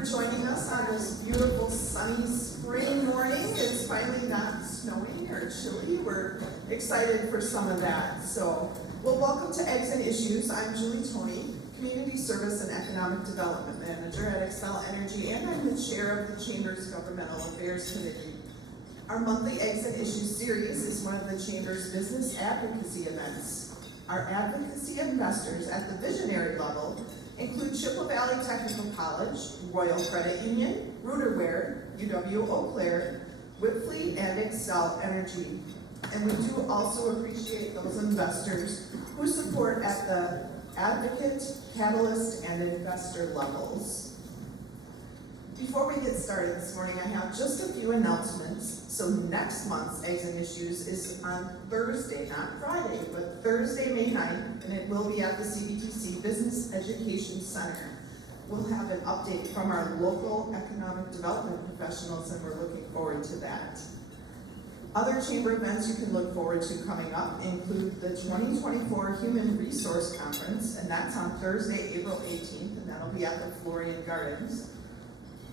for joining us on this beautiful sunny spring morning. It's finally not snowing or chilly. We're excited for some of that. So, well, welcome to Eggs and Issues. I'm Julie Toney, Community Service and Economic Development Manager at Excel Energy, and I'm the chair of the Chamber's Governmental Affairs Committee. Our monthly Eggs and Issues series is one of the Chamber's business advocacy events. Our advocacy investors at the visionary level include Chippewa Valley Technical College, Royal Credit Union, Ruderware, UW Eau Claire, Whitfleet, and Excel Energy. And we do also appreciate those investors who support at the advocate, catalyst, and investor levels. Before we get started this morning, I have just a few announcements. So next month's Eggs and Issues is on Thursday, not Friday, but Thursday, May 9th, and it will be at the CBTC Business Education Center. We'll have an update from our local economic development professionals, and we're looking forward to that. Other chamber events you can look forward to coming up include the 2024 Human Resource Conference, and that's on Thursday, April 18th, and that'll be at the Florian Gardens.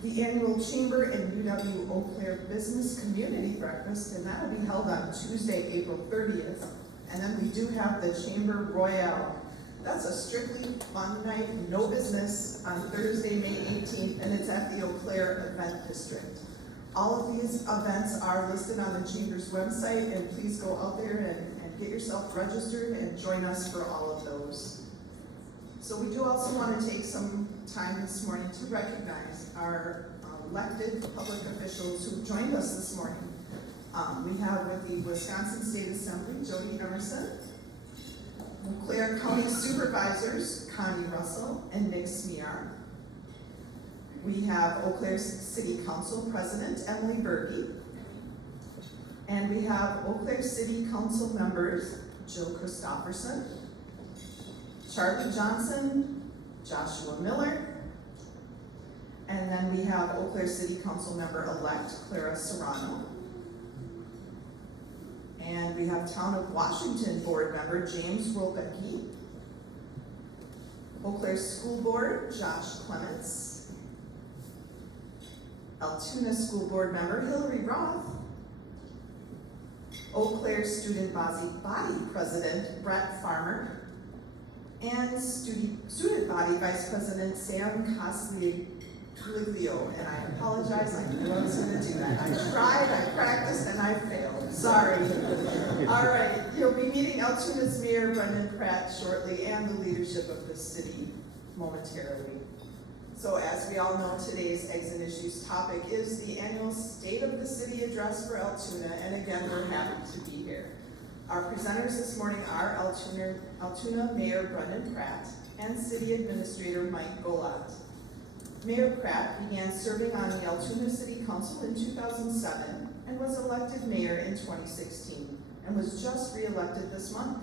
The annual Chamber and UW Eau Claire Business Community Breakfast, and that'll be held on Tuesday, April 30th. And then we do have the Chamber Royale. That's a strictly fun night, no business, on Thursday, May 18th, and it's at the Eau Claire Event District. All of these events are listed on the Chamber's website, and please go out there and get yourself registered and join us for all of those. So we do also want to take some time this morning to recognize our elected public officials who joined us this morning. We have with the Wisconsin State Assembly, Jody Emerson, Eau Claire County Supervisors, Connie Russell and Nick Smiar. We have Eau Claire City Council President, Emily Berge. And we have Eau Claire City Council members, Joe Christofferson, Charlie Johnson, Joshua Miller, and then we have Eau Claire City Council member-elect Clara Serrano. And we have Town of Washington Board member James Rolbecki, Eau Claire School Board Josh Clements, Altoona School Board member Hillary Roth, Eau Claire Student Body President Brett Farmer, and Student Body Vice President Sam Castiglio, and I apologize, I knew I was going to do that. I tried, I practiced, and I failed. Sorry. All right, you'll be meeting Altoona's Mayor Brendan Pratt shortly, and the leadership of the city momentarily. So as we all know, today's Eggs and Issues topic is the annual State of the City Address for Altoona, and again, we're happy to be here. Our presenters this morning are Altoona Mayor Brendan Pratt and City Administrator Mike Golot. Mayor Pratt began serving on the Altoona City Council in 2007 and was elected mayor in 2016 and was just re-elected this month.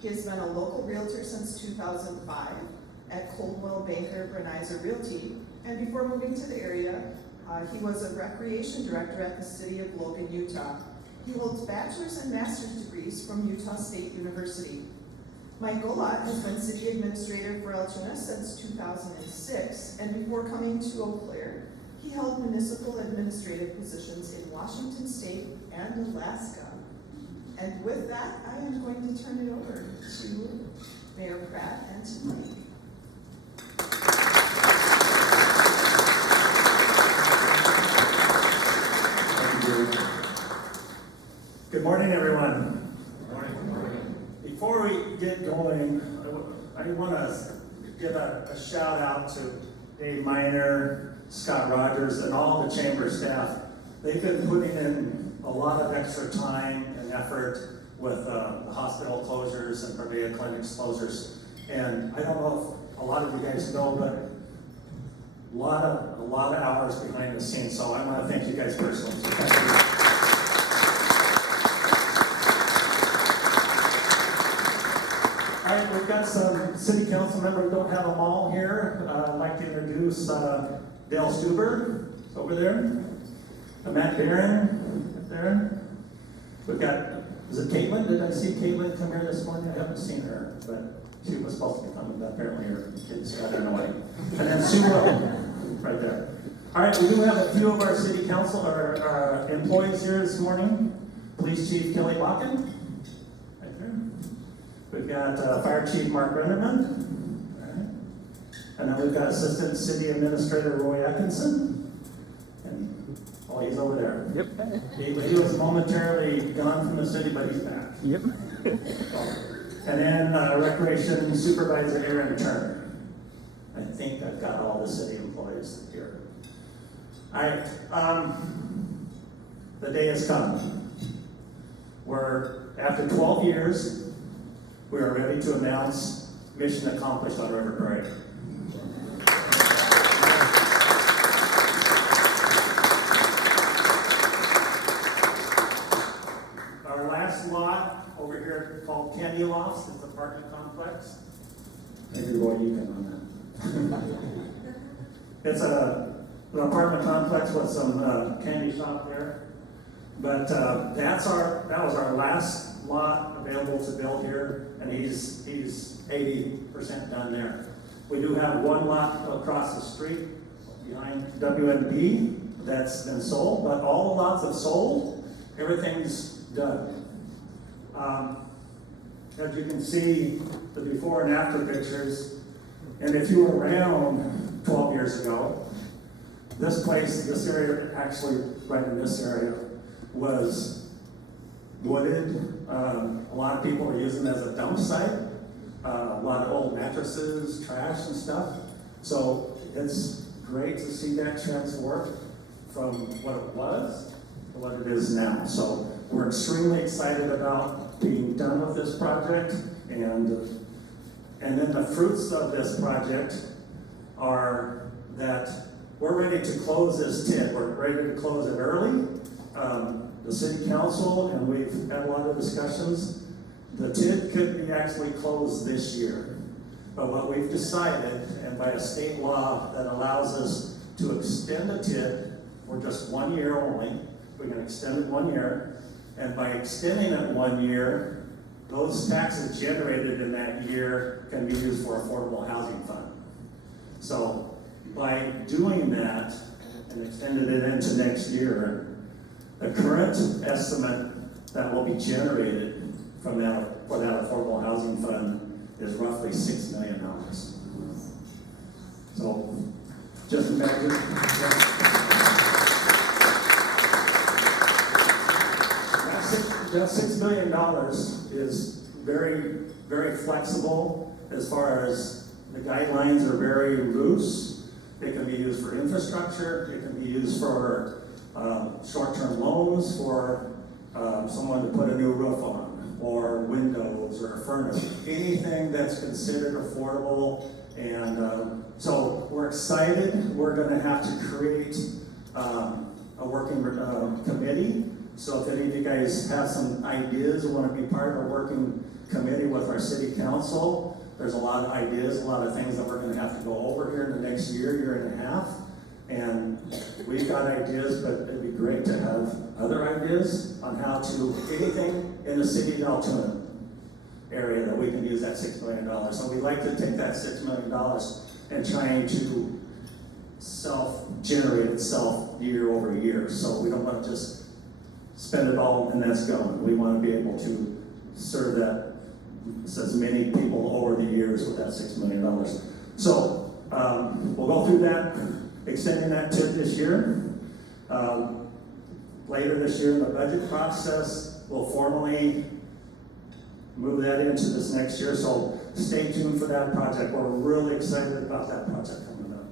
He has been a local realtor since 2005 at Coldwell Banker Brenizer Realty, and before moving to the area, he was a recreation director at the City of Logan, Utah. He holds bachelor's and master's degrees from Utah State University. Mike Golot has been city administrator for Altoona since 2006, and before coming to Eau Claire, he held municipal administrative positions in Washington State and Alaska. And with that, I am going to turn it over to Mayor Pratt and to Mike. Good morning, everyone. Good morning. Good morning. Before we get going, I want to give a shout out to Dave Miner, Scott Rogers, and all the chamber staff. They've been putting in a lot of extra time and effort with the hospital closures and Prevea clinics closures. And I don't know if a lot of you guys know, but a lot of hours behind the scenes. So I want to thank you guys personally. So thank you. All right, we've got some city council members, don't have them all here. I'd like to introduce Dale Stuber over there, Matt Barron up there. We've got, is it Caitlin? Did I see Caitlin come here this morning? I haven't seen her, but she was supposed to be coming, but apparently her kids got her away. And then Sue right there. All right, we do have a few of our city council, our employees here this morning. Police Chief Kelly Bakken, right there. We've got Fire Chief Mark Rennerman. All right. And then we've got Assistant City Administrator Roy Atkinson. And, oh, he's over there. Yep. He was momentarily gone from the city, but he's back. Yep. And then Recreation Supervisor Aaron Turner. I think I've got all the city employees here. All right, the day has come. After 12 years, we are ready to announce mission accomplished on River Prairie. Our last lot over here called Candy Lofts, it's an apartment complex. Maybe Roy, you can run that. It's an apartment complex with some candy shop there. But that was our last lot available to build here, and he's 80% done there. We do have one lot across the street behind WMP that's been sold, but all the lots have sold. Everything's done. As you can see, the before and after pictures, and if you were around 12 years ago, this place, this area, actually right in this area, was wooded. A lot of people are using it as a dump site. A lot of old mattresses, trash and stuff. So it's great to see that transform from what it was to what it is now. So we're extremely excited about being done with this project, and then the fruits of this project are that we're ready to close this TID. We're ready to close it early. The city council, and we've had a lot of discussions, the TID could be actually closed this year. But what we've decided, and by a state law that allows us to extend the TID for just 1 year only, we can extend it 1 year, and by extending it 1 year, those taxes generated in that year can be used for affordable housing fund. So by doing that and extending it into next year, the current estimate that will be generated from for that affordable housing fund is roughly $6 million. So just imagine. That $6 million is very, very flexible as far as the guidelines are very loose. It can be used for infrastructure. It can be used for short-term loans for someone to put a new roof on, or windows, or a furnace. Anything that's considered affordable. And so we're excited. We're going to have to create a working committee. So if any of you guys have some ideas or want to be part of a working committee with our city council, there's a lot of ideas, a lot of things that we're going to have to go over here in the next year and a half. And we've got ideas, but it'd be great to have other ideas on how to, anything in the City of Altoona area that we can use that $6 million. So we'd like to take that $6 million and trying to self-generate itself year over year. So we don't want to just spend it all and that's gone. We want to be able to serve that as many people over the years with that $6 million. So we'll go through that, extending that TID this year. Later this year in the budget process, we'll formally move that into this next year. So stay tuned for that project. We're really excited about that project coming up.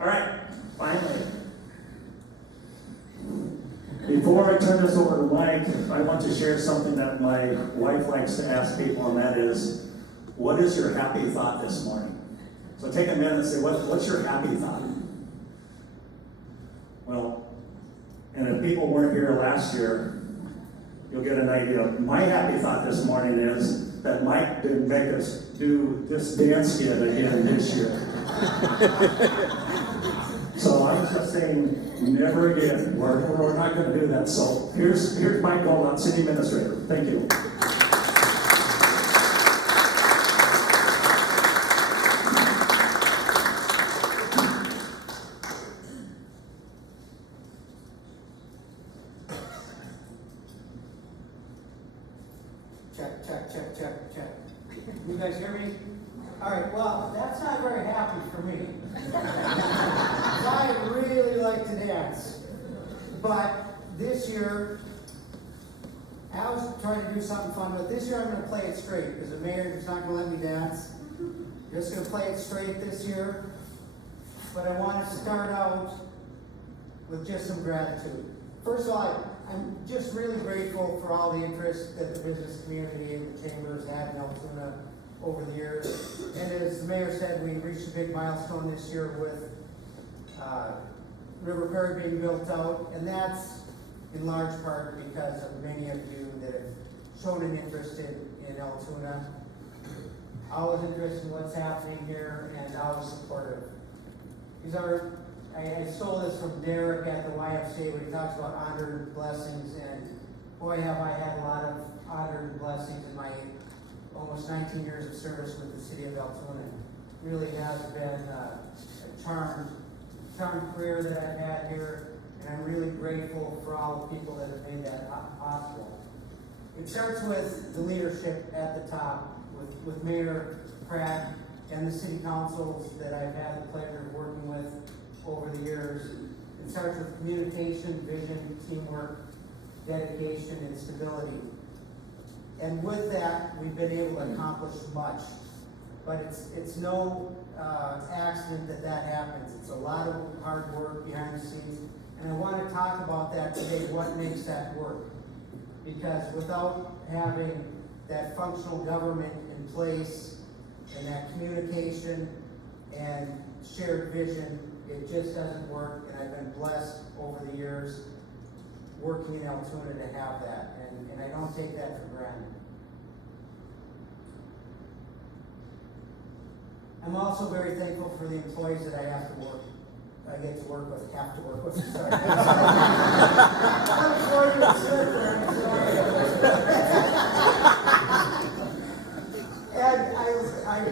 All right, finally. Before I turn this over to Mike, I want to share something that my wife likes to ask people, and that is, what is your happy thought this morning? So take a minute and say, what's your happy thought? Well, and if people weren't here last year, you'll get an idea. My happy thought this morning is that Mike didn't make us do this dance skit again this year. So I was just saying, never again. We're not going to do that. So here's Mike Golan, City Administrator. Thank you. Check, check, check, check, check. You guys hear me? All right, well, that's not very happy for me. I really like to dance. But this year, I was trying to do something fun, but this year I'm going to play it straight because the mayor's not going to let me dance. Just going to play it straight this year. But I want to start out with just some gratitude. First of all, I'm just really grateful for all the interest that the business community and the chambers had in Altoona over the years. And as the mayor said, we reached a big milestone this year with River Prairie being built out, and that's in large part because of many of you that have shown an interest in Altoona. Always interested in what's happening here and always supportive. I stole this from Derek at the YFCA when he talks about honor and blessings, and boy have I had a lot of honor and blessings in my almost 19 years of service with the City of Altoona. It really has been a charmed career that I've had here, and I'm really grateful for all the people that have made that possible. It starts with the leadership at the top, with Mayor Pratt and the city councils that I've had the pleasure of working with over the years. It starts with communication, vision, teamwork, dedication, and stability. And with that, we've been able to accomplish much. But it's no accident that happens. It's a lot of hard work behind the scenes. And I want to talk about that today, what makes that work. Because without having that functional government in place and that communication and shared vision, it just doesn't work. And I've been blessed over the years working in Altoona to have that. And I don't take that for granted. I'm also very thankful for the employees that I get to work with, sorry. I'm sorry to sit there, I'm sorry. And I'm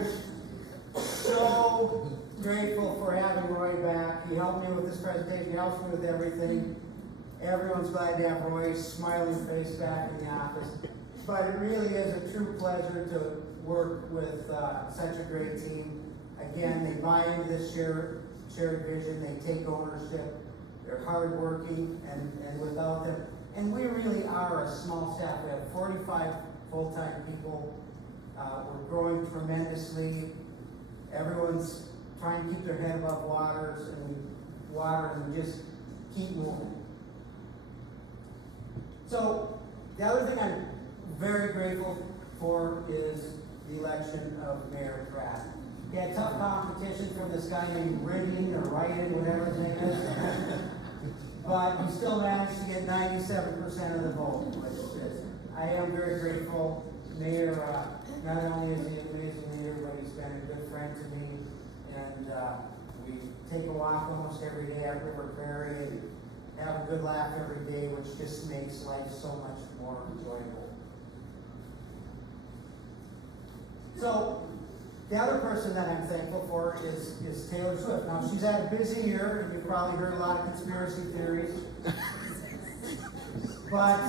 so grateful for having Roy back. He helped me with this presentation, he helps me with everything. Everyone's glad to have Roy's smiling face back in the office. But it really is a true pleasure to work with such a great team. Again, they buy into this shared vision, they take ownership, they're hardworking, and without them, and we really are a small staff. We have 45 full-time people. We're growing tremendously. Everyone's trying to keep their head above water, and we just keep moving. So, the other thing I'm very grateful for is the election of Mayor Pratt. He had tough competition from this guy named Rigging or Wrighton, whatever his name is. But he still managed to get 97% of the vote, which is, I am very grateful. Mayor, not only is he an amazing leader, but he's been a good friend to me. And we take a walk almost every day at River Prairie and have a good laugh every day, which just makes life so much more enjoyable. So, the other person that I'm thankful for is Taylor Swift. Now, she's had a busy year, and you've probably heard a lot of conspiracy theories. But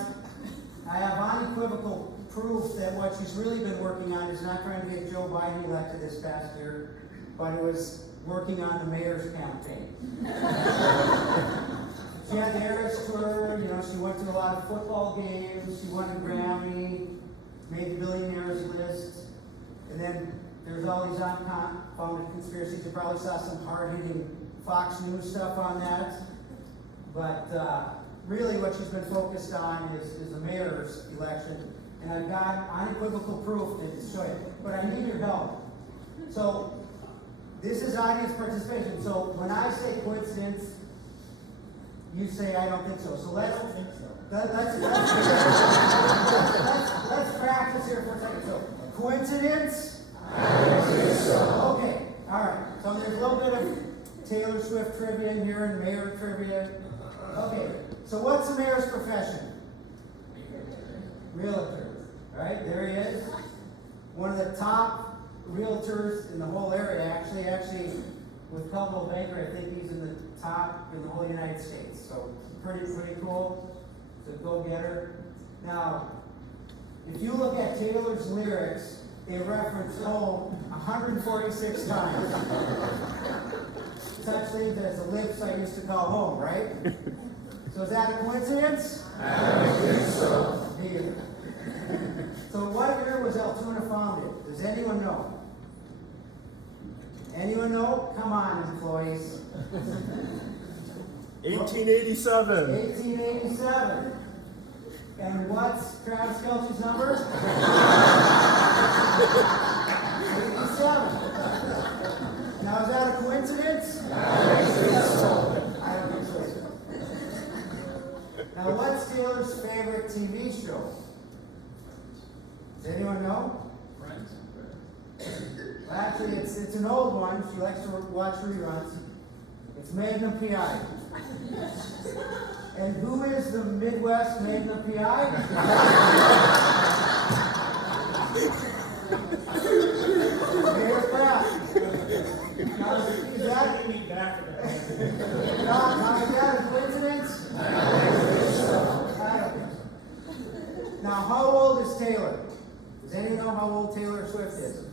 I have unequivocal proof that what she's really been working on is not trying to get Joe Biden elected this past year, but it was working on the mayor's campaign. She had the Eras Tour, she went to a lot of football games, she won a Grammy, made the billionaires list, and then there's all these unfounded conspiracies. You probably saw some hard-hitting Fox News stuff on that. But really what she's been focused on is the mayor's election. And I've got unequivocal proof to show you. But I need your help. So this is audience participation. So when I say coincidence, you say I don't think so. So let's practice here for a second. So coincidence? I don't think so. Okay, all right. So there's a little bit of Taylor Swift trivia in here and mayor trivia. Okay, so what's the mayor's profession? Realtor. All right, there he is. One of the top realtors in the whole area. Actually, with Coldwell Banker, I think he's in the top in the whole United States. So pretty cool. It's a go-getter. Now, If you look at Taylor's lyrics, they reference home 146 times. Such things as the lips I used to call home, right? So is that a coincidence? I don't think so. Neither. So what year was Altoona founded? Does anyone know? Anyone know? Come on, employees. 1887. 1887. And what's Travis Kelce's number? 87. Now, is that a coincidence? I don't think so. I don't think so. Now, what's Taylor's favorite TV show? Does anyone know? Friends. Well, actually, it's an old one. She likes to watch reruns. It's Magnum PI. And who is the Midwest Magnum PI? Mayor Pratt. Now, is that a coincidence? I don't think so. I don't think so. Now, how old is Taylor? Does anyone know how old Taylor Swift is?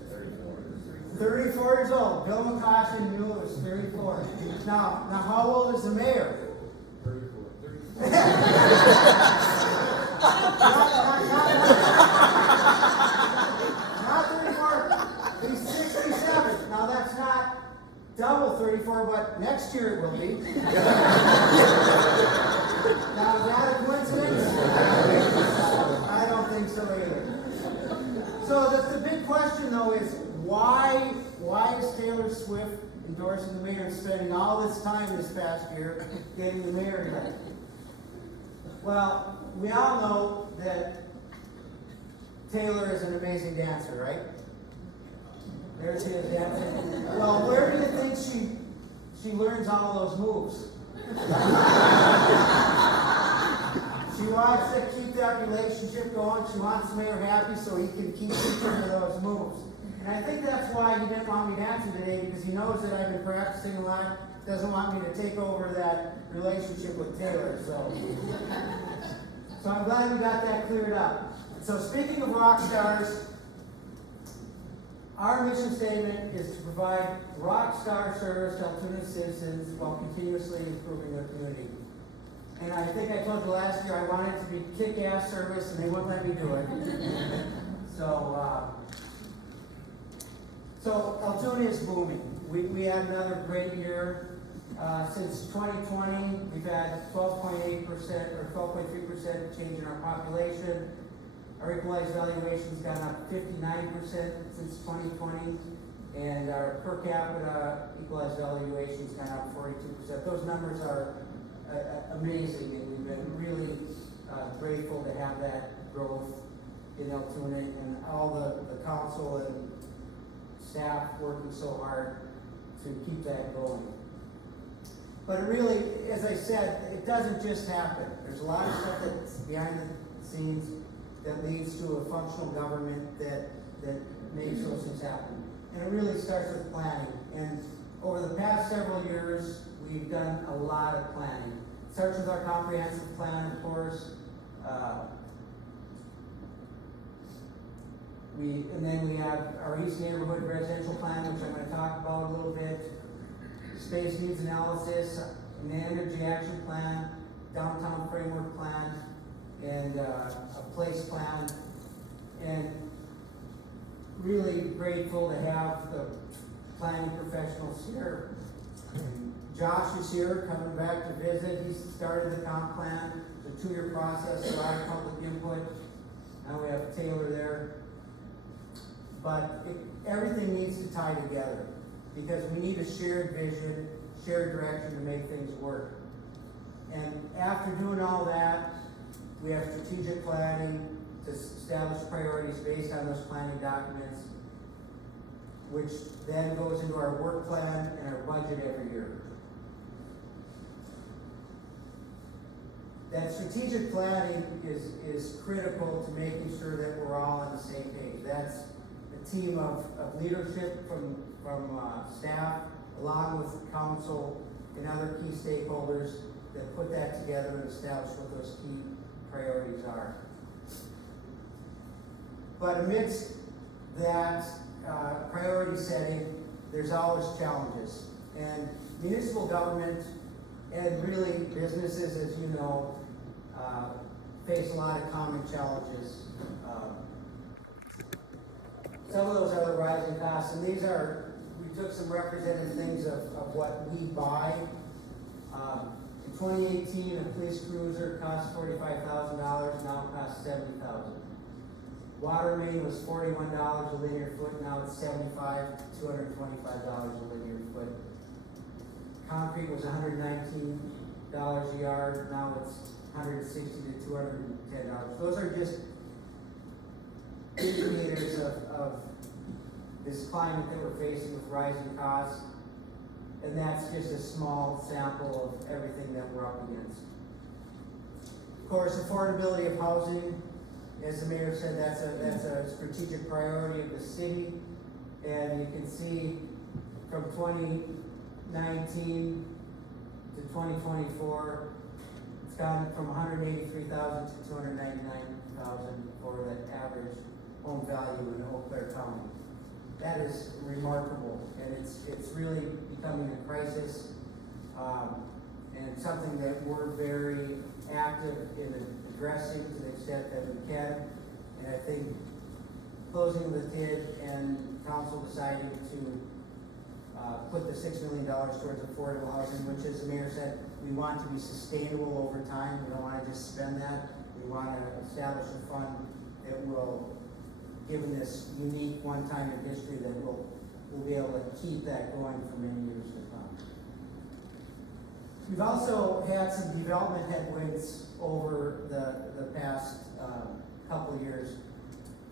34 years old. Bill McCoshen knew it was 34. Now how old is the mayor? 34. Not 34. He's 67. Now that's not double 34, but next year it will be. Now is that a coincidence? I don't think so either. So the big question though is why is Taylor Swift endorsing the mayor and spending all this time this past year getting the mayor elected? Well, we all know that Taylor is an amazing dancer, right? There she is dancing. Well, where do you think she learns all those moves? She wants to keep that relationship going. She wants the mayor happy so he can keep teaching her those moves. And I think that's why he didn't want me dancing today, because he knows that I've been practicing a lot, doesn't want me to take over that relationship with Taylor. So I'm glad we got that cleared up. So speaking of rock stars, our mission statement is to provide rock star service to Altoona citizens while continuously improving their community. And I think I told you last year I wanted it to be kick-ass service, and they wouldn't let me do it. So Altoona is booming. We had another great year. Since 2020, we've had 12.8% or 12.3% change in our population. Our equalized valuation's gone up 59% since 2020, and our per capita equalized valuation's gone up 42%. Those numbers are amazing, and we've been really grateful to have that growth in Altoona, and all the council and staff working so hard to keep that going. But it really, as I said, it doesn't just happen. There's a lot of stuff that's behind the scenes that leads to a functional government that makes those things happen. And it really starts with planning. And over the past several years, we've done a lot of planning. It starts with our comprehensive plan, of course. And then we have our East Neighborhood Residential Plan, which I'm going to talk about a little bit. Space needs analysis, an energy action plan, downtown framework plan, and a place plan. And really grateful to have the planning professionals here. And Josh is here, coming back to visit. He started the comp plan. It's a 2-year process, a lot of public input. Now we have Taylor there. But everything needs to tie together, because we need a shared vision, shared direction to make things work. And after doing all that, we have strategic planning to establish priorities based on those planning documents, which then goes into our work plan and our budget every year. That strategic planning is critical to making sure that we're all on the same page. That's a team of leadership from staff, along with council and other key stakeholders that put that together and establish what those key priorities are. But amidst that priority setting, there's always challenges. And municipal government and really businesses, as you know, face a lot of common challenges. Some of those are the rising costs, and these are, we took some representative things of what we buy. In 2018, a police cruiser cost $45,000, now it costs $70,000. Water main was $41 a linear foot, now it's $75 to $225 a linear foot. Concrete was $119 a yard, now it's $160 to $210. Those are just indicators of this climate that we're facing with rising costs, and that's just a small sample of everything that we're up against. Of course, affordability of housing, as the mayor said, that's a strategic priority of the city, and you can see from 2019 to 2024, it's gone from 183,000 to 299,000 for the average home value in Eau Claire County. That is remarkable, and it's really becoming a crisis, and something that we're very active in addressing to the extent that we can. And I think closing the TID and council deciding to put the $6 million towards affordable housing, which, as the mayor said, we want to be sustainable over time. We don't want to just spend that. We want to establish a fund that will, given this unique one time in history, that we'll be able to keep that going for many years to come. We've also had some development headwinds over the past couple of years.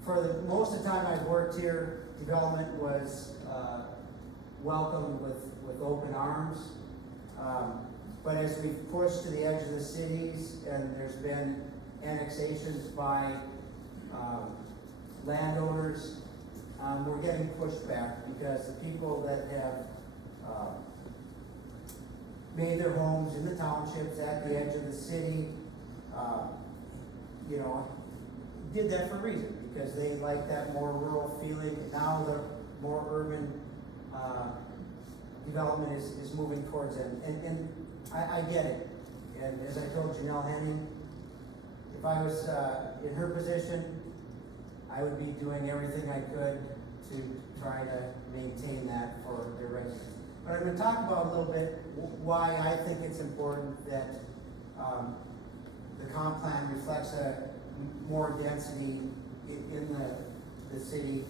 For the most of the time I've worked here, development was welcomed with open arms. But as we've pushed to the edge of the cities and there's been annexations by landowners, we're getting pushed back because the people that have made their homes in the townships at the edge of the city, did that for a reason, because they like that more rural feeling. Now the more urban development is moving towards it, and I get it. And as I told Janelle Henning, if I was in her position, I would be doing everything I could to try to maintain that for their residents. But I'm going to talk about a little bit why I think it's important that the comp plan reflects a more density in the city,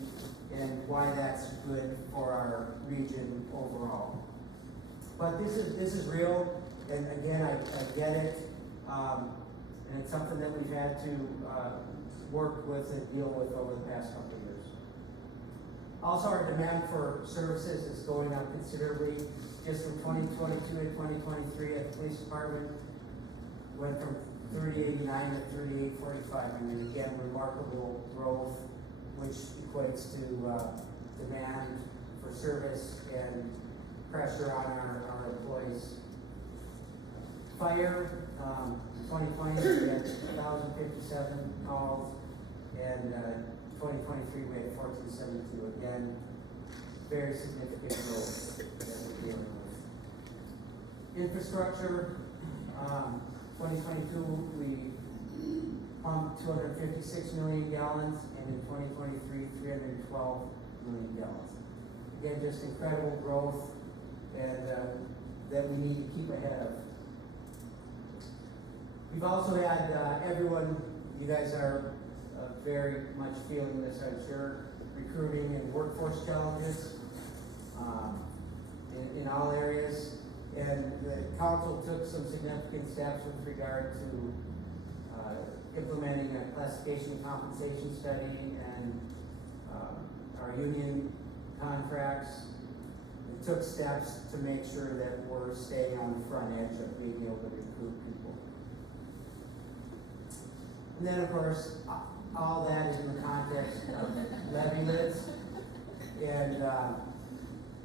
and why that's good for our region overall. But this is real, and again, I get it, and it's something that we've had to work with and deal with over the past couple of years. Also, our demand for services is going up considerably. Just from 2022 to 2023 at the police department, went from 3089 to 3845. I mean, again, remarkable growth, which equates to demand for service and pressure on our employees. Fire, 2020 we had 1,057 calls, and 2023 we had 1,472. Again, very significant growth that we're dealing with. Infrastructure, 2022 we pumped 256 million gallons, and in 2023 312 million gallons. Again, just incredible growth, and that we need to keep ahead of. We've also had everyone, you guys are very much feeling this, I'm sure, recruiting and workforce challenges in all areas. And the council took some significant steps with regard to implementing a classification and compensation study and our union contracts. It took steps to make sure that we're staying on the front edge of being able to recruit people. And then, of course, all that is in the context of levy lids. And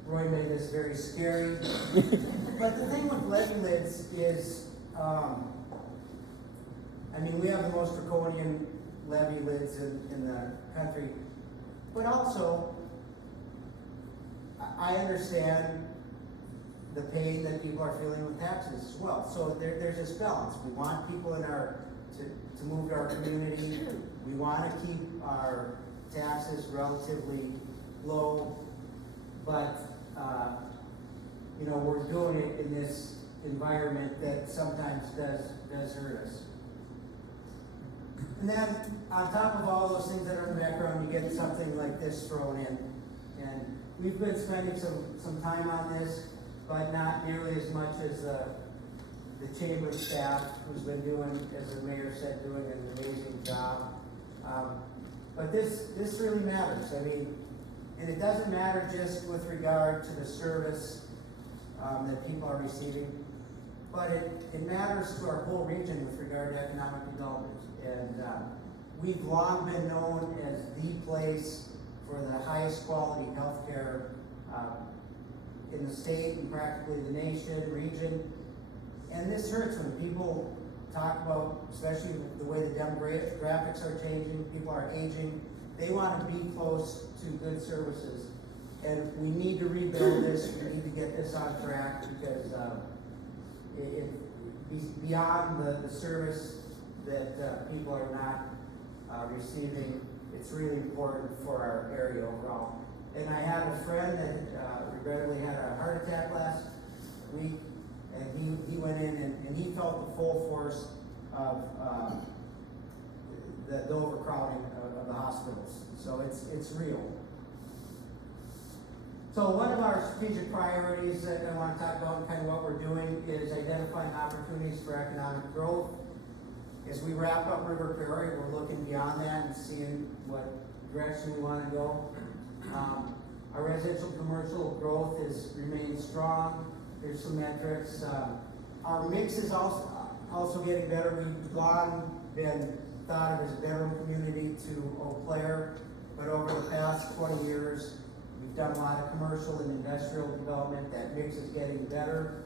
Roy made this very scary. But the thing with levy lids is, we have the most draconian levy lids in the country. But also, I understand the pain that people are feeling with taxes as well. So there's this balance. We want people to move to our community. We want to keep our taxes relatively low, but we're doing it in this environment that sometimes does hurt us. And then on top of all those things that are in the background, you get something like this thrown in. And we've been spending some time on this, but not nearly as much as the chamber staff, who's been doing, as the mayor said, doing an amazing job. But this really matters. I mean, and it doesn't matter just with regard to the service that people are receiving, but it matters to our whole region with regard to economic development. And we've long been known as the place for the highest quality healthcare in the state and practically the nation, region. And this hurts when people talk about, especially the way the demographics are changing, people are aging, they want to be close to good services. And we need to rebuild this, we need to get this on track, because beyond the service that people are not receiving, it's really important for our area overall. And I had a friend that regrettably had a heart attack last week, and he went in and he felt the full force of the overcrowding of the hospitals. So it's real. So one of our strategic priorities that I want to talk about and kind of what we're doing is identifying opportunities for economic growth. As we wrap up River Prairie, we're looking beyond that and seeing what direction we want to go. Our residential commercial growth has remained strong. There's some metrics. Our mix is also getting better. We've long been thought of as a bedroom community to Eau Claire, but over the past 20 years, we've done a lot of commercial and industrial development. That mix is getting better.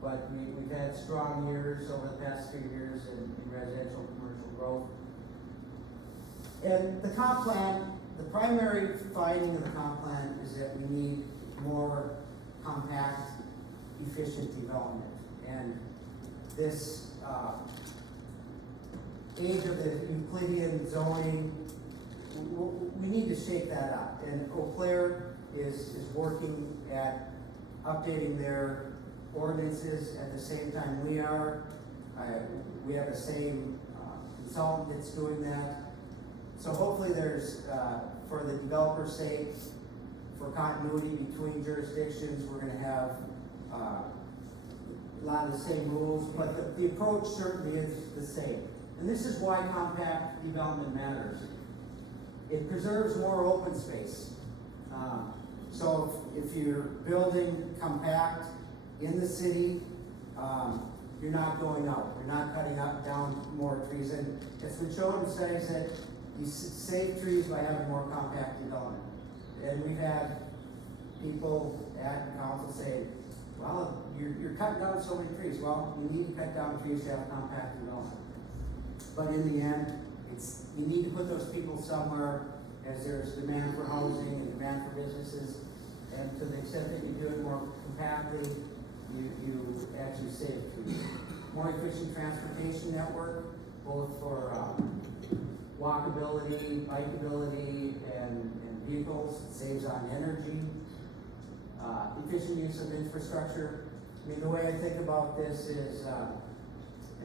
But we've had strong years over the past few years in residential commercial growth. And the comp plan, the primary finding of the comp plan is that we need more compact, efficient development. And this age of the Euclidean zoning, we need to shake that up. And Eau Claire is working at updating their ordinances at the same time we are. We have the same consultant that's doing that. So hopefully there's, for the developer's sake, for continuity between jurisdictions, we're gonna have a lot of the same rules, but the approach certainly is the same. And this is why compact development matters. It preserves more open space. So if you're building compact in the city, you're not going out, you're not cutting down more trees. And it's been shown in studies that you save trees by having more compact development. And we've had people at council say, well, you're cutting down so many trees. Well, you need to cut down trees to have compact development. But in the end, you need to put those people somewhere, as there's demand for housing and demand for businesses. And to the extent that you do it more compactly, you actually save trees. More efficient transportation network, both for walkability, bikeability, and vehicles. It saves on energy. Efficient use of infrastructure. I mean, the way I think about this is,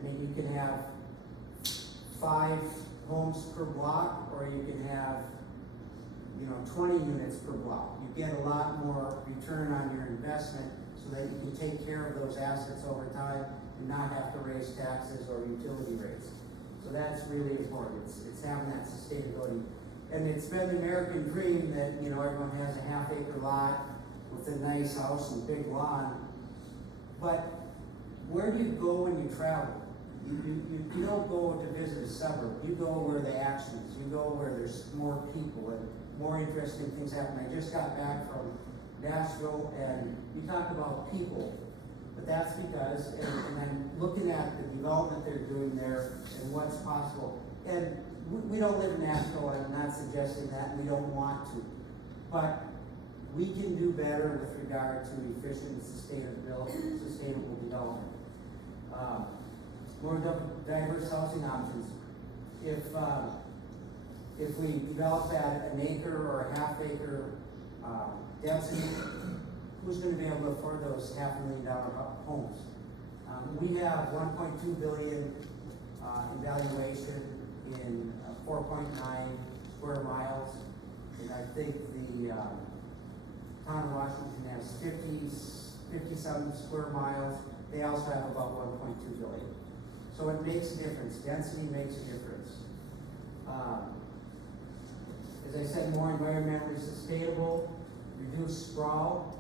you can have 5 homes per block, or you can have 20 units per block. You get a lot more return on your investment, so that you can take care of those assets over time and not have to raise taxes or utility rates. So that's really important. It's having that sustainability. And it's been the American dream that, everyone has a half-acre lot with a nice house and big lawn. But where do you go when you travel? You don't go to visit a suburb. You go where the action is. You go where there's more people and more interesting things happen. I just got back from Nashville, and you talk about people, but that's because, and I'm looking at the development they're doing there and what's possible. And we don't live in Nashville, I'm not suggesting that, and we don't want to. But we can do better with regard to efficient and sustainable development. More diverse housing options. If we develop at an acre or a half acre density, who's gonna be able to afford those $500,000 homes? We have 1.2 billion in valuation in 4.9 square miles. And I think the town of Washington has 57 square miles. They also have about 1.2 billion. So it makes a difference. Density makes a difference. As I said, more environmentally sustainable, reduce sprawl,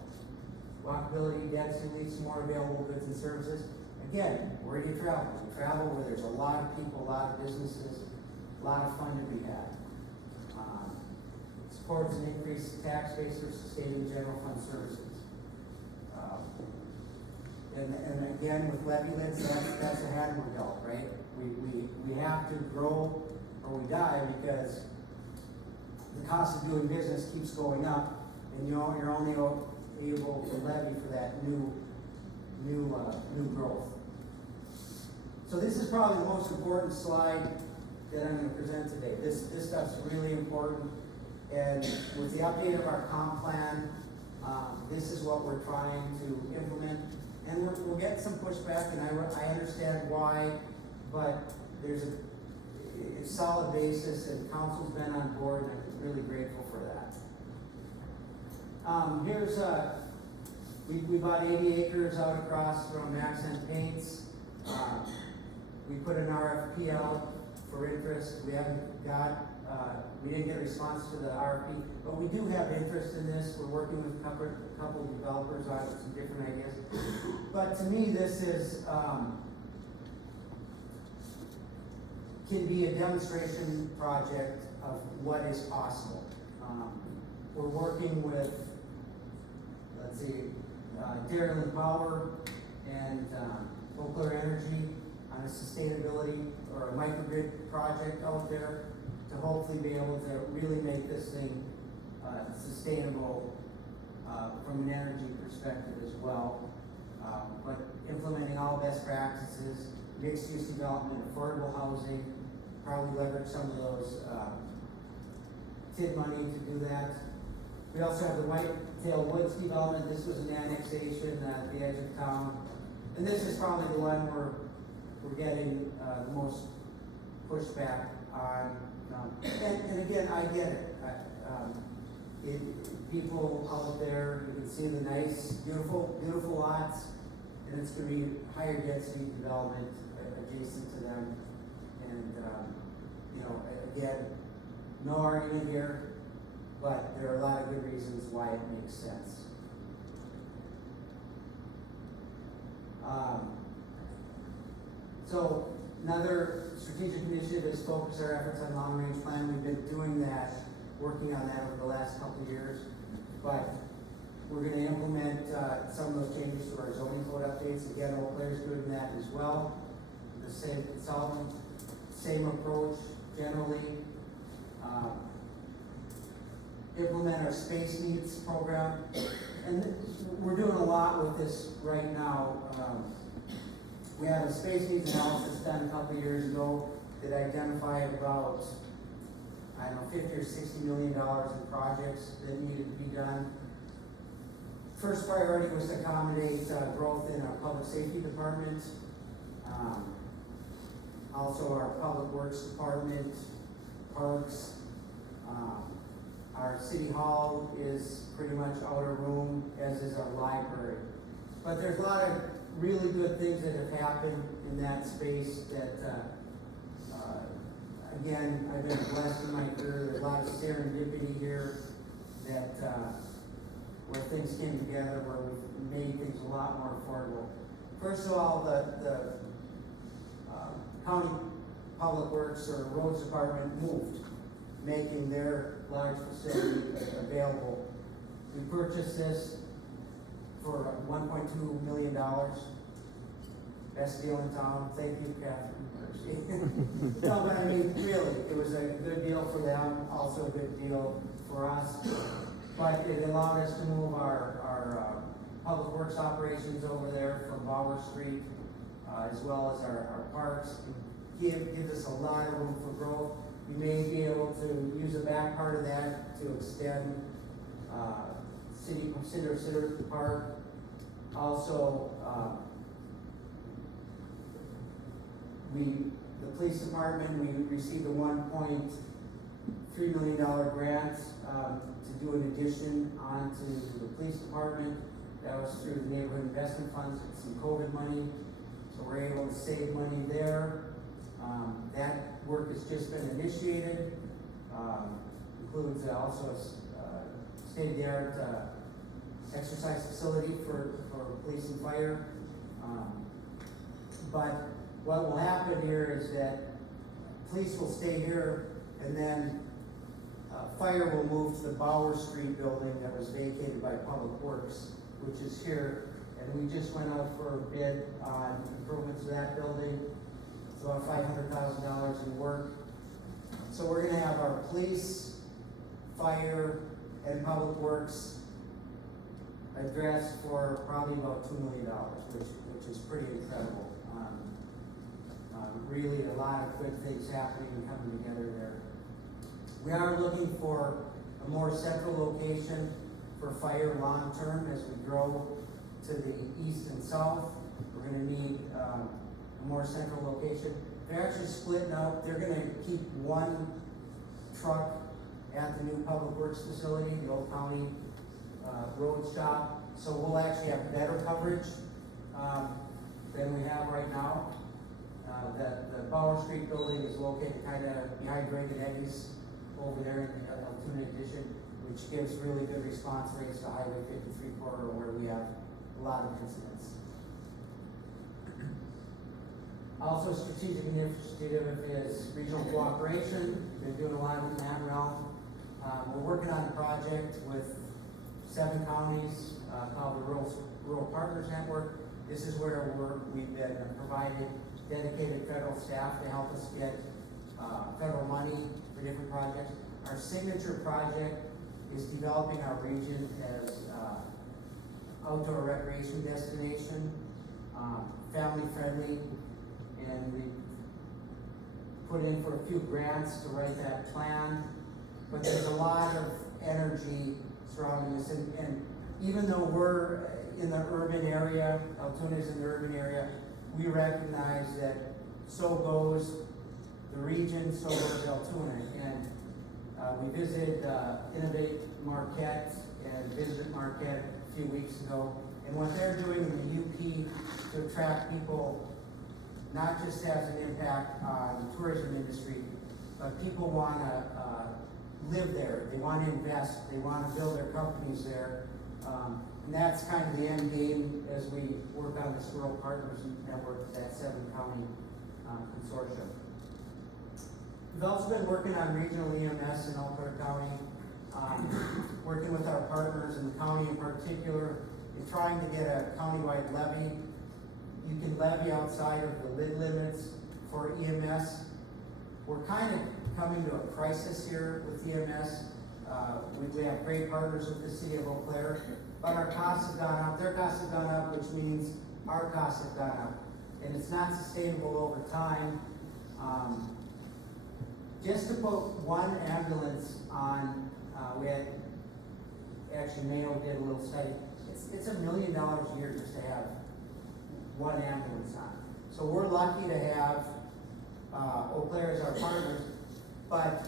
walkability, density leads to more available goods and services. Again, where do you travel? You travel where there's a lot of people, a lot of businesses, a lot of fun to be had. Supports an increased tax base for sustaining general fund services. And again, with levy lids, that's a hand we're dealt, right? We have to grow or we die because the cost of doing business keeps going up, and you're only able to levy for that new growth. So this is probably the most important slide that I'm going to present today. This stuff's really important, and with the update of our comp plan, this is what we're trying to implement, and we'll get some pushback, and I understand why, but there's a solid basis, and council's been on board, and I'm really grateful for that. Here's we bought 80 acres out across from Accent Paints. We put an RFP out for interest. We haven't got, we didn't get a response to the RFP, but we do have interest in this. We're working with a couple of developers on some different ideas. But to me, this is, can be a demonstration project of what is possible. We're working with, let's see, Darren Power and Oakland Energy on a sustainability or a microgrid project out there to hopefully be able to really make this thing sustainable from an energy perspective as well. But implementing all best practices, mixed-use development, affordable housing, probably leverage some of those TID money to do that. We also have the Whitetail Woods development. This was an annexation at the edge of town. And this is probably the one we're getting the most pushback on. And again, I get it. People out there, you can see the nice, beautiful lots, and it's going to be higher density development adjacent to them. And again, no argument here, but there are a lot of good reasons why it makes sense. So another strategic initiative is focus our efforts on long-range plan. We've been doing that, working on that over the last couple of years, but we're going to implement some of those changes to our zoning code updates. Again, Eau Claire's doing that as well. The same consultant, same approach generally. Implement our space needs program, and we're doing a lot with this right now. We had a space needs analysis done a couple of years ago that identified about, I don't know, $50 or $60 million in projects that needed to be done. First priority was to accommodate growth in our public safety department, also our public works department, parks. Our city hall is pretty much out of room, as is our library. But there's a lot of really good things that have happened in that space that, again, I've been blessed in my career. There's a lot of serendipity here that, where things came together, where we've made things a lot more affordable. First of all, the county public works or roads department moved, making their large facility available. We purchased this for $1.2 million. Best deal in town. Thank you, Catherine. No, but I mean, really, it was a good deal for them, also a good deal for us. But it allowed us to move our public works operations over there from Bauer Street, as well as our parks. Gives us a lot of room for growth. We may be able to use the back part of that to extend, Center Park. Also, the police department, we received a $1.3 million grant, to do an addition onto the police department. That was through the neighborhood investment funds, some COVID money, so we're able to save money there. That work has just been initiated, includes also a state-of-the-art exercise facility for police and fire. But what will happen here is that police will stay here, and then fire will move to the Bauer Street building that was vacated by Public Works, which is here. And we just went out for a bid on improvements to that building. It's about $500,000 in work. So we're gonna have our police, fire, and Public Works addressed for probably about $2 million, which is pretty incredible. Really a lot of good things happening and coming together there. We are looking for a more central location for fire long-term as we grow to the east and south. We're gonna need a more central location. They're actually splitting out. They're gonna keep one truck at the new Public Works facility, the Old County Road Shop. So we'll actually have better coverage than we have right now. The Bauer Street building is located kind of behind Greg and Eddie's over there in the Altoona addition, which gives really good response rates to Highway 53 corridor where we have a lot of incidents. Also, strategic initiative is regional cooperation. We've been doing a lot in that realm. We're working on a project with 7 counties called the Rural Partners Network. This is where we've been provided dedicated federal staff to help us get federal money for different projects. Our signature project is developing our region as outdoor recreation destination, family friendly, and we put in for a few grants to write that plan. But there's a lot of energy surrounding this, and even though we're in the urban area, Altoona is in the urban area, we recognize that so goes the region, so goes Altoona. And we visited Innovate Marquette and visited Marquette a few weeks ago. And what they're doing in the UP to attract people not just has an impact on the tourism industry, but people want to live there. They want to invest. They want to build their companies there. And that's kind of the end game as we work on this Rural Partners Network, that 7-county consortium. We've also been working on regional EMS in Altoona County, working with our partners in the county in particular, in trying to get a countywide levy. You can levy outside of the lid limits for EMS. We're kind of coming to a crisis here with EMS. We have great partners with the City of Eau Claire, but our costs have gone up, their costs have gone up, which means our costs have gone up. And it's not sustainable over time. Just to put one ambulance on, we had, actually Mayo did a little study, it's $1 million a year just to have one ambulance on. So we're lucky to have Eau Claire as our partners, but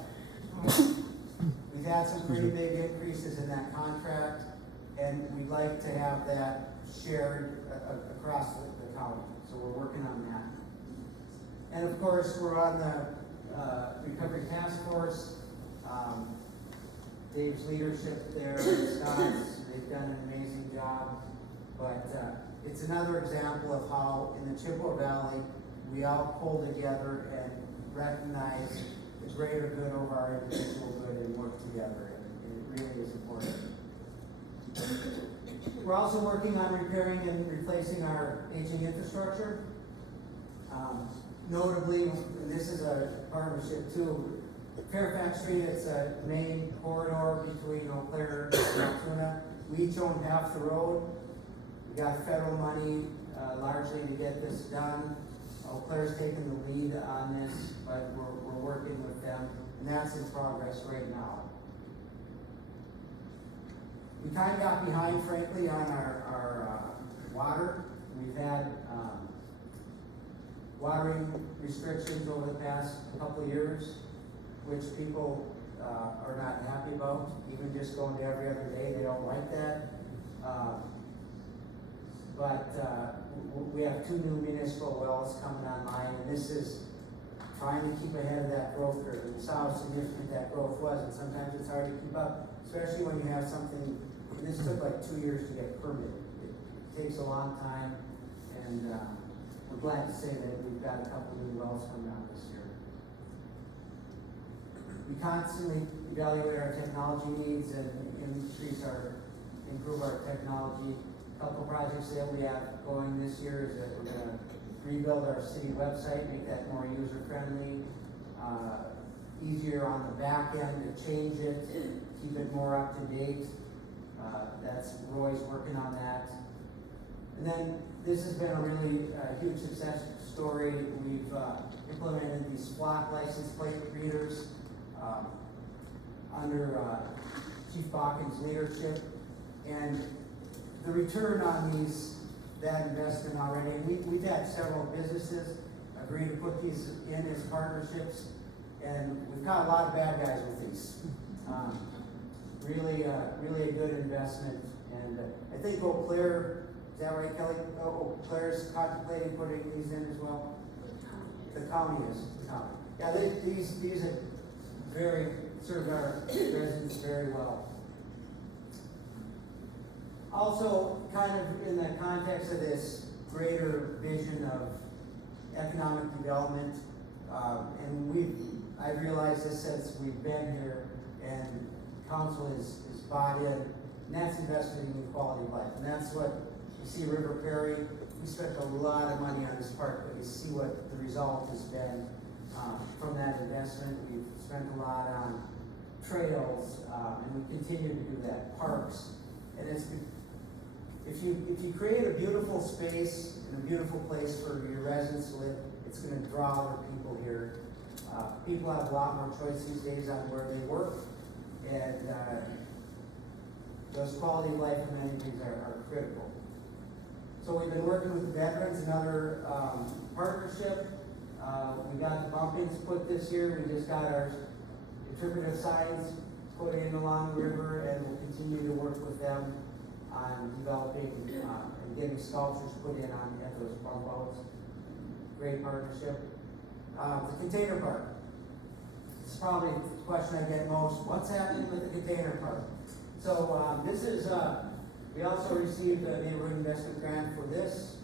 we've had some pretty big increases in that contract, and we'd like to have that shared across the county. So we're working on that. And of course, we're on the Recovery Task Force. Dave's leadership there, Scott's, they've done an amazing job. But it's another example of how in the Chippewa Valley, we all pull together and recognize the greater good over our individual good and work together. And it really is important. We're also working on repairing and replacing our aging infrastructure. Notably, and this is a partnership too, Fairfax Street, it's a main corridor between Eau Claire and Altoona. We each own half the road. We got federal money largely to get this done. Eau Claire's taking the lead on this, but we're working with them, and that's in progress right now. We kind of got behind, frankly, on our water. We've had watering restrictions over the past couple of years, which people are not happy about. Even just going to every other day, they don't like that. We have 2 new municipal wells coming online, and this is trying to keep ahead of that growth curve. And you saw how significant that growth was, and sometimes it's hard to keep up, especially when you have something. This took like 2 years to get permitted. It takes a long time, and we're glad to say that we've got a couple new wells coming out this year. We constantly evaluate our technology needs and improve our technology. A couple projects that we have going this year is that we're going to rebuild our city website, make that more user-friendly, easier on the back end to change it, keep it more up to date. Roy's working on that. And then this has been a really huge success story. We've implemented these flock license plate readers under Chief Bakken's leadership, and the return on that investment already. We've had several businesses agree to put these in as partnerships, and we've got a lot of bad guys with these. Really a good investment, and I think Eau Claire, is that right, Kelly? Eau Claire's contemplating putting these in as well. The county is. The county. Yeah, these are serve our residents very well. Also, kind of in the context of this greater vision of economic development, and I've realized this since we've been here, and council is bought in, and that's investing in quality of life. And that's what you see River Prairie. We spent a lot of money on this park, but you see what the result has been from that investment. We've spent a lot on trails, and we continue to do that, parks. And if you create a beautiful space and a beautiful place for your residents to live, it's going to draw other people here. People have a lot more choice these days on where they work, and those quality of life amenities are critical. So we've been working with the veterans, another partnership. We got the bumpings put this year. We just got our interpretive signs put in along the river, and we'll continue to work with them on developing and getting sculptures put in at those bump outs. Great partnership. The container park. It's probably the question I get most. What's happening with the container park? So this is, we also received a neighborhood investment grant for this.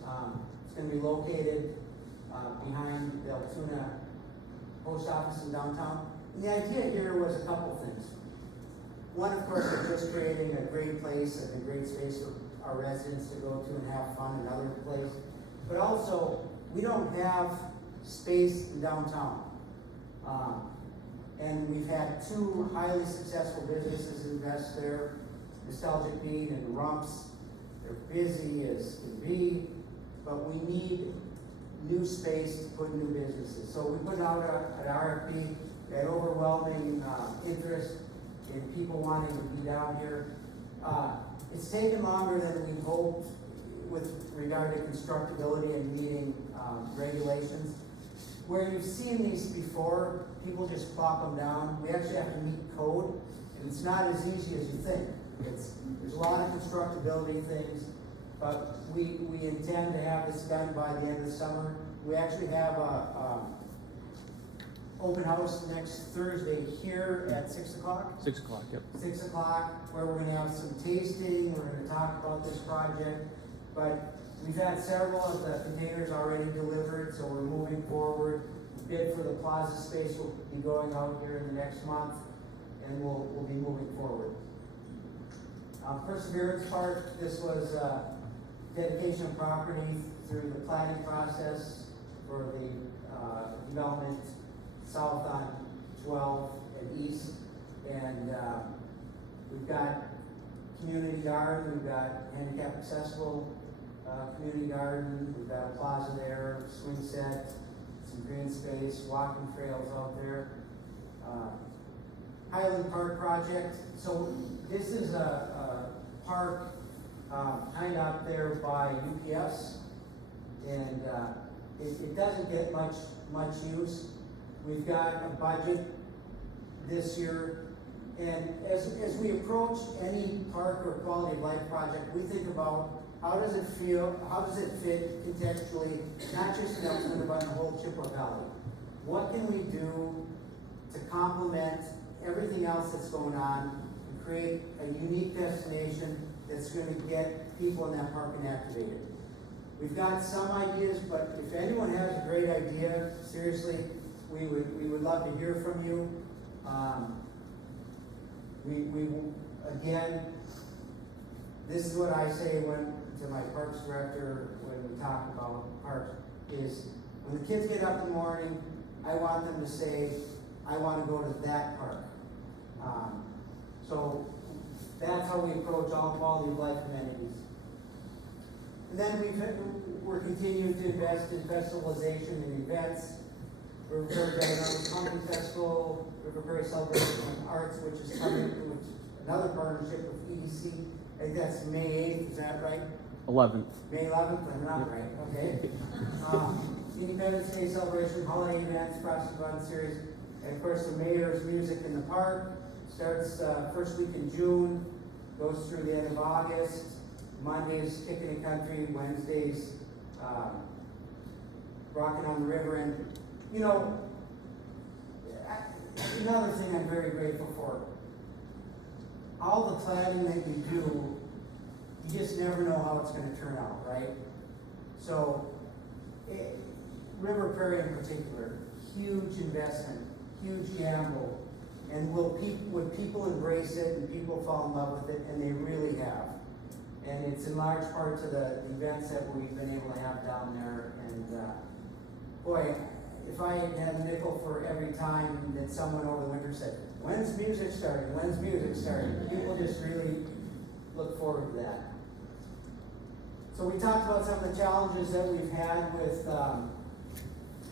It's going to be located behind the Altoona post office in downtown. And the idea here was a couple things. One, of course, is just creating a great place and a great space for our residents to go to and have fun, another place. But also, we don't have space in downtown. And we've had 2 highly successful businesses invest there, Nostalgic Bean and Rumps. They're busy as can be, but we need new space to put new businesses. So we put out an RFP. We had overwhelming interest in people wanting to be down here. It's taken longer than we hoped with regard to constructability and meeting regulations. Where you've seen these before, people just plop them down. We actually have to meet code, and it's not as easy as you think. There's a lot of constructability things, but we intend to have this done by the end of the summer. We actually have a open house next Thursday here at 6 o'clock. 6 o'clock, yep. 6 o'clock, where we're gonna have some tasting, we're gonna talk about this project, but we've had several of the containers already delivered, so we're moving forward. The bid for the plaza space will be going out here in the next month, and we'll be moving forward. Perseverance Park, this was dedication of property through the planning process for the development south on 12 and east. And we've got community garden, we've got handicap accessible community garden, we've got a plaza there, swing set, some green space, walking trails out there. Highland Park project, so this is a park kind of up there by UPS, and it doesn't get much use. We've got a budget this year, and as we approach any park or quality of life project, we think about how does it feel, how does it fit contextually, not just in Altoona, but in the whole Chippewa Valley. What can we do to complement everything else that's going on and create a unique destination that's going to get people in that park and activated? We've got some ideas, but if anyone has a great idea, seriously, we would love to hear from you. Again, this is what I say to my parks director when we talk about parks, is when the kids get up in the morning, I want them to say, I want to go to that park. So that's how we approach all quality of life amenities. And then we're continuing to invest in festivalization and events. River Prairie Pumpkin Festival, River Prairie Celebration of Arts, which is coming, which is another partnership with EDC. I think that's May 8th, is that right? 11th. May 11th, I'm not right, okay. Independence Day celebration, holiday events, Frosty Fun Series, and of course the Mayor's Music in the Park starts first week in June, goes through the end of August. Mondays, Kicking and Country, Wednesdays, Rockin' on the River, and you know, another thing I'm very grateful for, all the planning that you do, you just never know how it's going to turn out, right? So, River Prairie in particular, huge investment, huge gamble, and would people embrace it and people fall in love with it, and they really have. And it's in large part to the events that we've been able to have down there, and boy, if I had a nickel for every time that someone over the winter said, when's music starting, when's music starting, people just really look forward to that. So we talked about some of the challenges that we've had with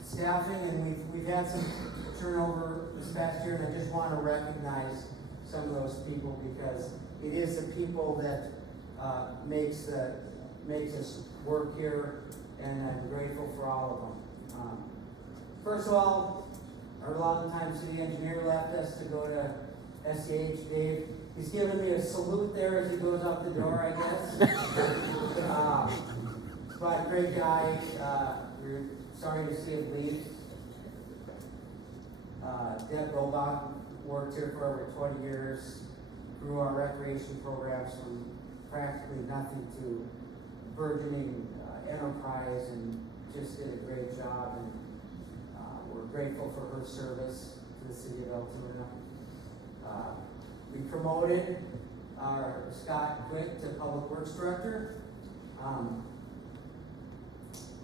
staffing, and we've had some turnover this past year, and I just want to recognize some of those people, because it is the people that makes us work here, and I'm grateful for all of them. First of all, our longtime city engineer left us to go to SCH, Dave. He's giving me a salute there as he goes out the door, I guess. But great guy. We're sorry to see him leave. Deb Goldbach worked here for over 20 years, grew our recreation programs from practically nothing to burgeoning enterprise, and just did a great job. And we're grateful for her service to the City of Altoona. We promoted our Scott Quick to Public Works Director.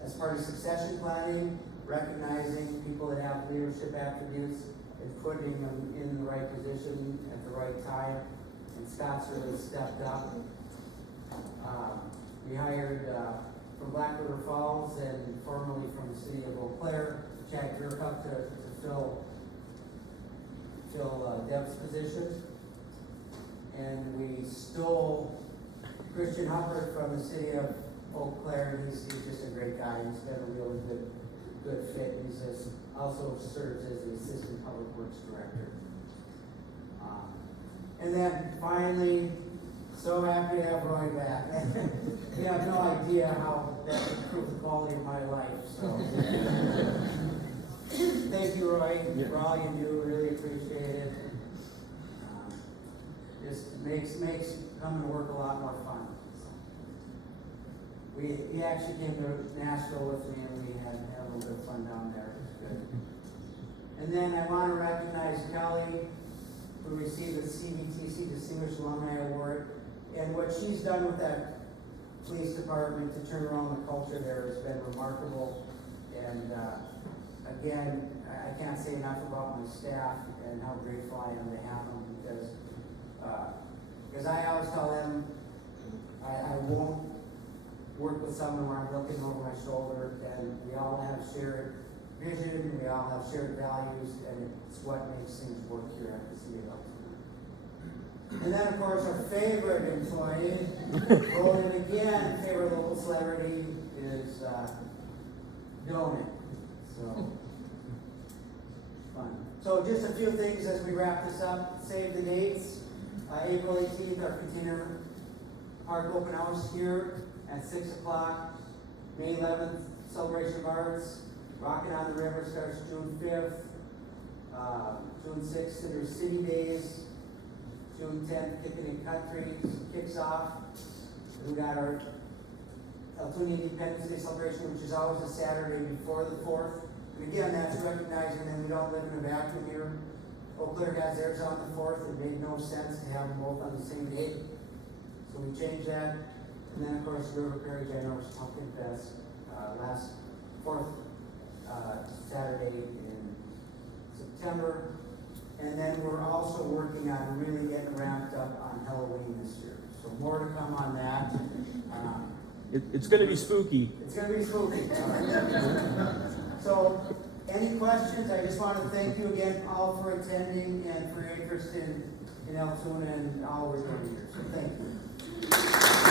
As part of succession planning, recognizing people that have leadership attributes and putting them in the right position at the right time. And Scott's really stepped up. We hired from Black River Falls and formerly from the City of Eau Claire, Chad Durkup to fill Deb's position. And we stole Christian Hubbard from the City of Eau Claire, and he's just a great guy. He's been a really good fit. He's also serves as the Assistant Public Works Director. And then finally, so happy to have Roy back. You have no idea how that improved the quality of my life. So thank you, Roy, for all you do. Really appreciate it. Just makes coming to work a lot more fun. He actually came to Nashville with me, and we had a little bit of fun down there. It was good. And then I want to recognize Kelly, who received the CVTC Distinguished Alumni Award, and what she's done with that police department to turn around the culture there has been remarkable. And again, I can't say enough about my staff and how grateful I am to have them because I always tell them I won't work with someone where I'm looking over my shoulder, and we all have shared vision, we all have shared values, and it's what makes things work here at the City of Altoona. And then, of course, our favorite employee, voted again, favorite local celebrity is Donut. So, fun. So just a few things as we wrap this up. Save the dates. April 18th, our container park open house here at 6 o'clock. May 11th, celebration of arts. Rockin' on the River starts June 5th. June 6th, there's City Days. June 10th, Kickin' in Country kicks off. We got our Altoona Independence Day celebration, which is always a Saturday before the 4th. And again, that's recognizing that we don't live in a vacuum here. Eau Claire has theirs on the 4th. It made no sense to have them both on the same day. So we changed that. And then, of course, River Prairie Generous Pumpkin Fest, last 4th Saturday in September. And then we're also working on really getting ramped up on Halloween this year. So more to come on that. It's going to be spooky. It's going to be spooky. So, any questions? I just want to thank you again all for attending and for your interest in Altoona and all we're doing here. So thank you.